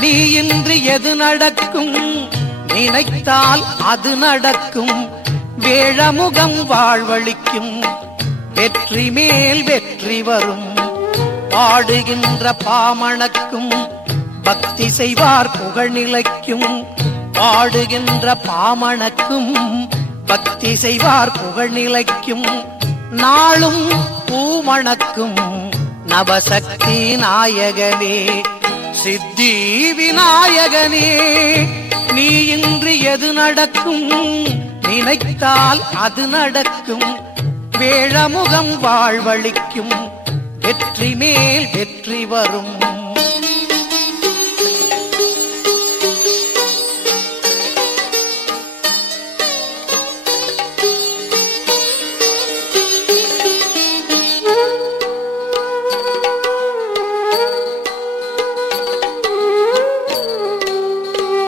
நீ இன்றி எது நடக்கும், நினைத்தால் அது நடக்கும். வேழமுகம் வாழ்வழிக்கும், வெற்றி மேல் வெற்றி வரும். பாடுகின்ற பாமணக்கும், பக்தி செய்வார் புகழ் நிலைக்கும். பாடுகின்ற பாமணக்கும், பக்தி செய்வார் புகழ் நிலைக்கும். நாளும் பூமணக்கும் நவசக்தி நாயகனே, சித்தி விநாயகனே. நீ இன்றி எது நடக்கும், நினைத்தால் அது நடக்கும். வேழமுகம் வாழ்வழிக்கும், வெற்றி மேல் வெற்றி வரும்.